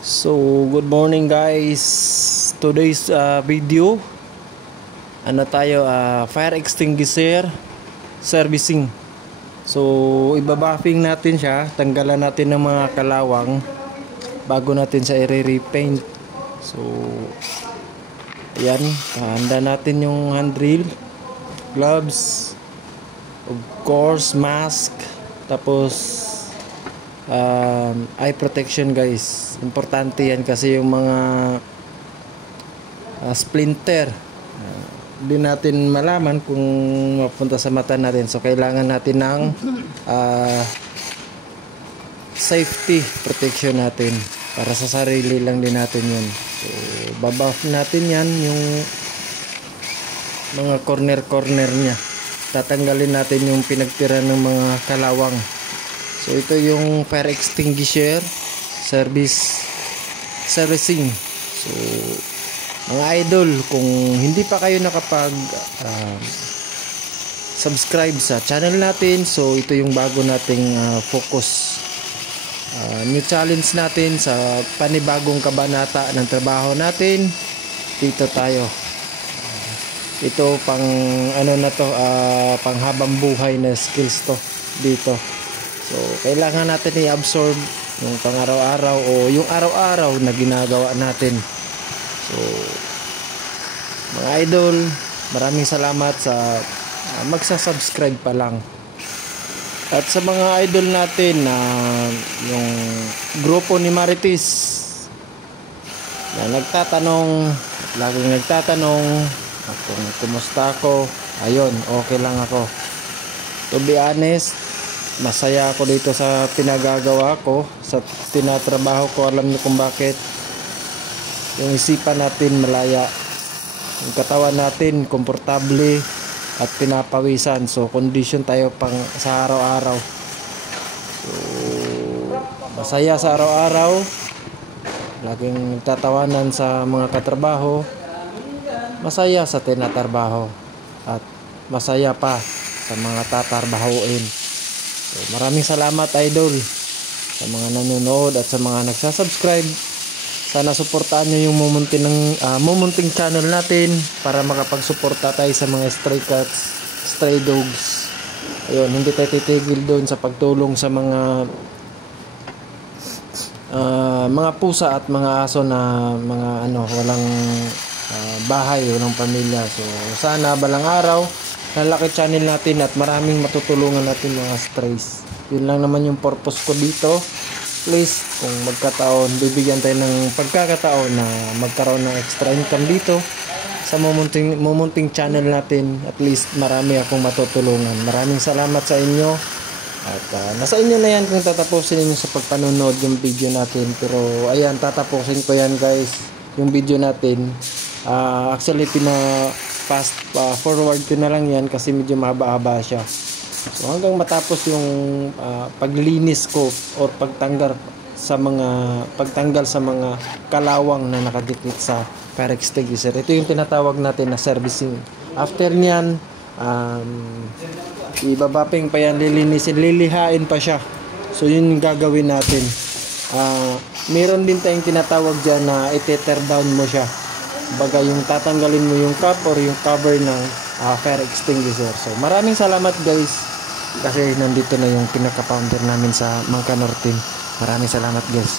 So, good morning guys. Today's video, fire extinguisher servicing. So, ibabuffing natin siya, tanggalan natin ng mga kalawang bago natin siya i-repaint. So, ayan, handa natin yung handrail, gloves, of course, mask, tapos eye protection guys. Importante yan kasi yung mga splinter di natin malaman kung mapunta sa mata natin, so kailangan natin ng safety protection natin para sa sarili lang din natin yun. So babuff natin yan, yung mga corner niya, tatanggalin natin yung pinagtira ng mga kalawang. So ito yung fire extinguisher servicing. So mga idol, kung hindi pa kayo nakapag subscribe sa channel natin, so ito yung bago nating focus, new challenge natin sa panibagong kabanata ng trabaho natin. Dito tayo, ito pang ano na to, pang habang buhay na skills to dito. So kailangan natin i-absorb yung pang araw-araw o yung araw-araw na ginagawa natin. So mga idol, maraming salamat sa magsasubscribe pa lang. At sa mga idol natin na yung grupo ni Marites na laging nagtatanong kung kumusta ako, ayun, okay lang ako. To be honest, masaya ako dito sa pinagagawa ko, sa tinatrabaho ko. Alam niyo kung bakit? Yung isipan natin malaya, yung katawan natin komportable at pinapawisan, so condition tayo pang sa araw-araw. So masaya sa araw-araw, laging tatawanan sa mga katrabaho, masaya sa tinatrabaho, at masaya pa sa mga tatarbahuin. So maraming salamat idol sa mga nanonood at sa mga nagsasubscribe. Sana suportahan nyo yung mumunting channel natin para makapagsuporta tayo sa mga stray cats, stray dogs. Ayun, hindi tayo titigil doon sa pagtulong sa mga pusa at mga aso na mga walang bahay, walang pamilya. So sana balang araw lalaki channel natin at maraming matutulungan natin mga strays. Yun lang naman yung purpose ko dito. Please, kung magkataon, bibigyan tayo ng pagkakataon na magkaroon ng extra income dito sa mumunting channel natin. At least marami akong matutulungan. Maraming salamat sa inyo. At nasa inyo na yan kung tatapusin niyo sa pagpanonood yung video natin. Pero ayan, tatapusin ko yan guys, yung video natin. Actually fast forward ko na lang yan kasi medyo mahaba-haba siya. So hanggang matapos yung paglinis ko or pagtanggal sa mga kalawang na nakadikit sa fire extinguisher. Ito yung tinatawag natin na servicing. After nyan, ibabapping pa yan, lilinisin, lilihain pa siya. So yun yung gagawin natin. Meron din tayong tinatawag dyan na i-tear down mo siya. Baga yung tatanggalin mo yung cap or yung cover ng fire extinguisher. So maraming salamat guys, kasi nandito na yung pinaka-founder namin sa Mangkanor team. Maraming salamat guys.